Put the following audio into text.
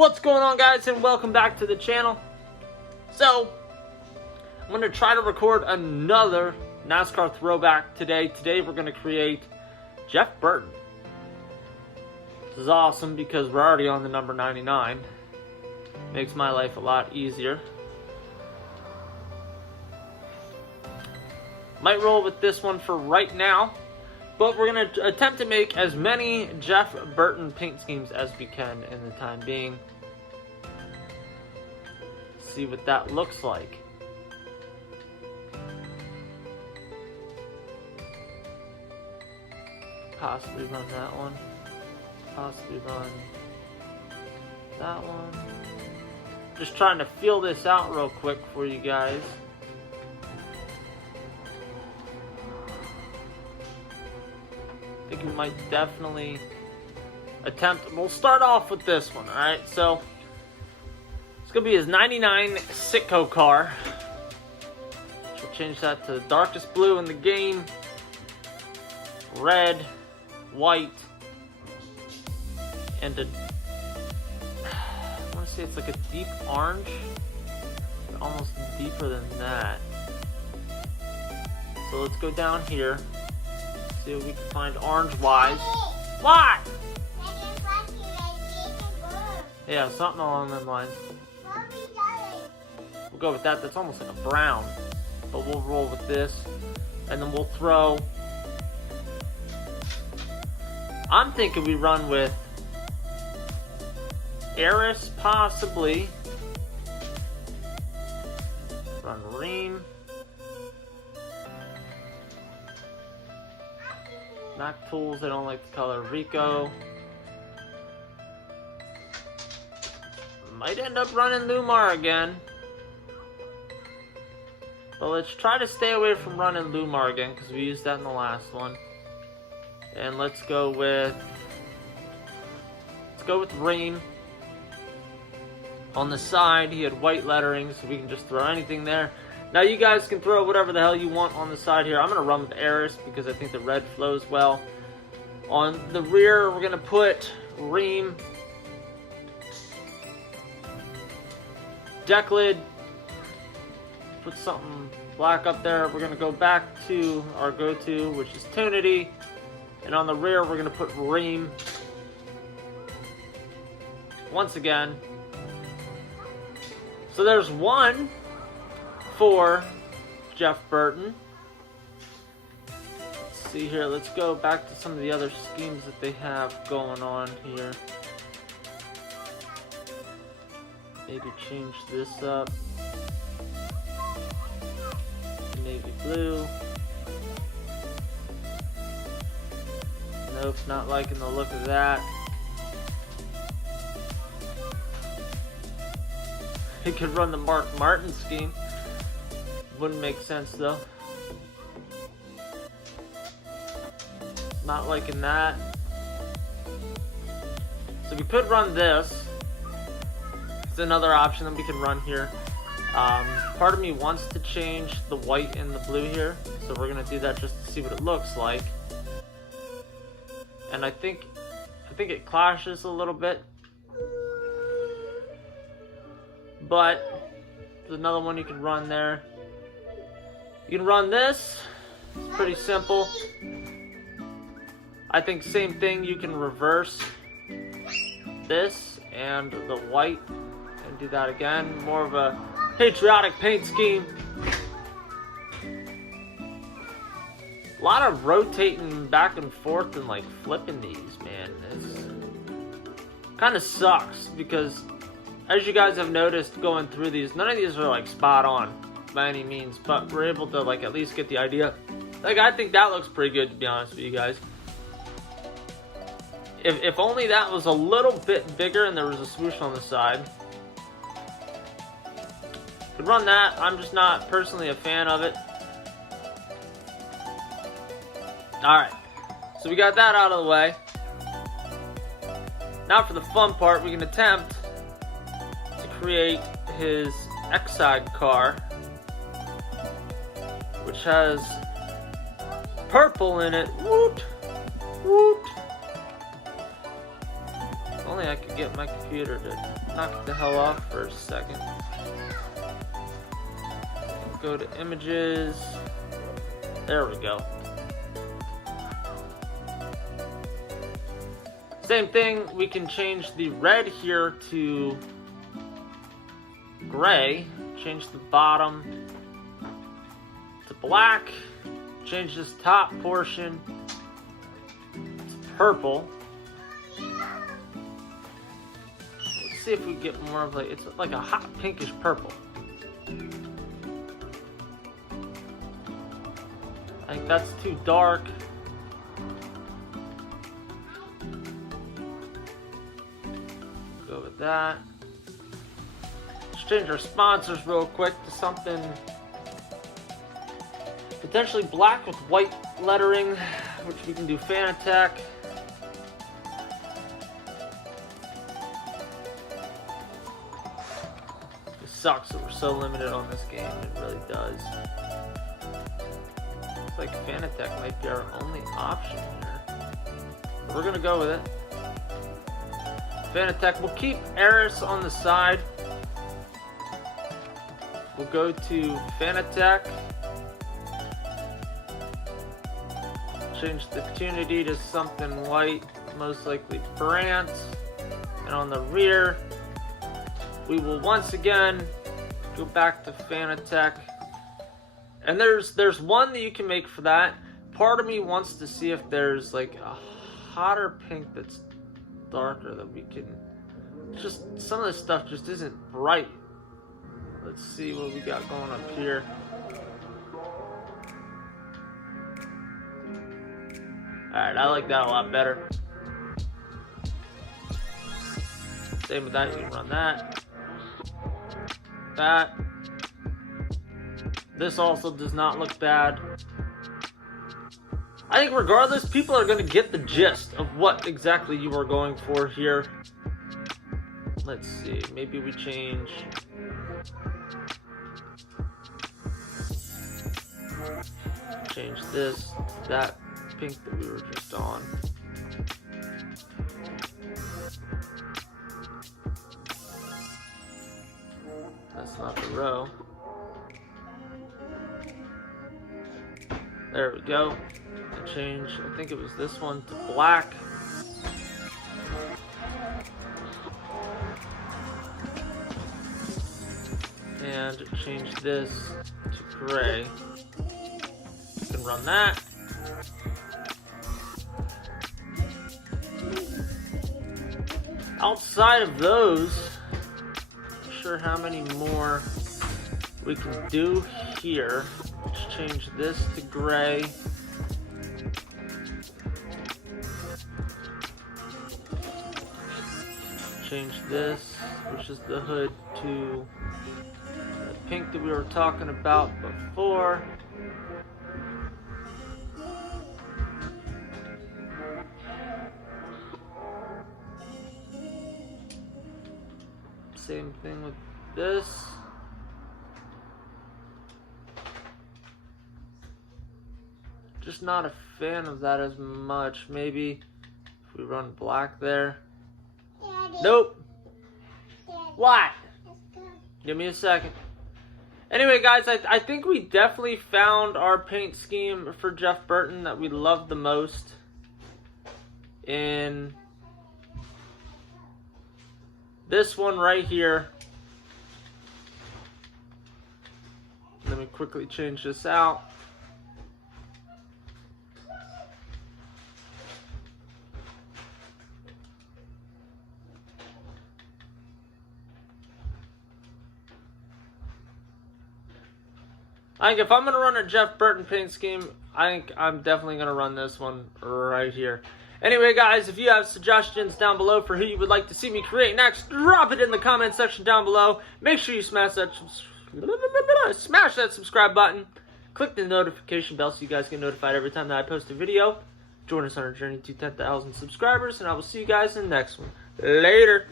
What's going on, guys, and welcome back to the channel. So, I'm going to try to record another NASCAR throwback today. Today we're going to create Jeff Burton. This is awesome because we're already on the number 99. Makes my life a lot easier. Might roll with this one for right now, but we're going to attempt to make as many Jeff Burton paint schemes as we can in the time being. See what that looks like. Possibly run that one. Possibly run that one. Just trying to feel this out real quick for you guys. I think we might definitely attempt. We'll start off with this one, alright? So, it's going to be his 99 Sitco car. We'll change that to the darkest blue in the game. Red, white, and I want to say it's like a deep orange. Almost deeper than that. So let's go down here. See what we can find orange-wise. What? Yeah, something along those lines. We'll go with that. That's almost like a brown. But we'll roll with this. And then we'll throw... I'm thinking we run with Eris, possibly. Run Ream. Mac Tools, I don't like the color. Rico. Might end up running Lumar again. But let's try to stay away from running Lumar again, because we used that in the last one. And let's go with Ream. On the side, he had white lettering, so we can just throw anything there. Now you guys can throw whatever the hell you want on the side here. I'm going to run with Eris because I think the red flows well. On the rear, we're going to put Ream. Deck lid. Put something black up there. We're going to go back to our go-to, which is Tunity. And on the rear, we're going to put Ream. Once again. So there's one for Jeff Burton. Let's see here. Let's go back to some of the other schemes that they have going on here. Maybe change this up. Navy blue. Nope, not liking the look of that. He could run the Mark Martin scheme. Wouldn't make sense though. Not liking that. So we could run this. It's another option that we can run here. Part of me wants to change the white and the blue here, so we're gonna do that just to see what it looks like. And I think it clashes a little bit. But there's another one you can run there. You can run this. It's pretty simple. I think same thing, you can reverse this and the white and do that again. More of a patriotic paint scheme. A lot of rotating back and forth and like flipping these, man. This kind of sucks because as you guys have noticed going through these, none of these are like spot on by any means, but we're able to like at least get the idea. Like I think that looks pretty good, to be honest with you guys. If only that was a little bit bigger and there was a swoosh on the side. Could run that. I'm just not personally a fan of it. Alright, so we got that out of the way. Now for the fun part, we can attempt to create his Exide car, which has purple in it. Woot! Woot! only I could get my computer to knock the hell off for a second. Go to images. There we go. Same thing, we can change the red here to gray. Change the bottom to black. Change this top portion to purple. Let's see if we get more of it's like a hot pinkish purple. I think that's too dark. Go with that. Let's change our sponsors real quick to something potentially black with white lettering, which we can do Fanatec. It sucks that we're so limited on this game. It really does. It's like Fanatec might be our only option here. But we're gonna go with it. Fanatec. We'll keep Eris on the side. We'll go to Fanatec. Change the tunity to something white, most likely Brant. And on the rear, we will once again go back to Fanatec. And there's one that you can make for that. Part of me wants to see if there's like a hotter pink that's darker that we can. Just some of this stuff just isn't bright. Let's see what we got going up here. Alright, I like that a lot better. Same with that, you can run that. That. This also does not look bad. I think regardless, people are going to get the gist of what exactly you are going for here. Let's see, maybe we change. Change this, that pink that we were just on. That's not the row. There we go. Change, I think it was this one to black. And change this to gray. You can run that. Outside of those, I'm not sure how many more we can do here. Let's change this to gray. Change this, which is the hood, to the pink that we were talking about before. Same thing with this. Just not a fan of that as much. Maybe if we run black there. Daddy. Nope. Daddy. What? Let's go. Give me a second. Anyway, guys, I think we definitely found our paint scheme for Jeff Burton that we love the most in this one right here. Let me quickly change this out. I think if I'm going to run a Jeff Burton paint scheme, I think I'm definitely going to run this one right here. Anyway, guys, if you have suggestions down below for who you would like to see me create next, drop it in the comment section down below. Make sure you smash that subscribe button. Click the notification bell so you guys get notified every time that I post a video. Join us on our journey to 10,000 subscribers, and I will see you guys in the next one. Later.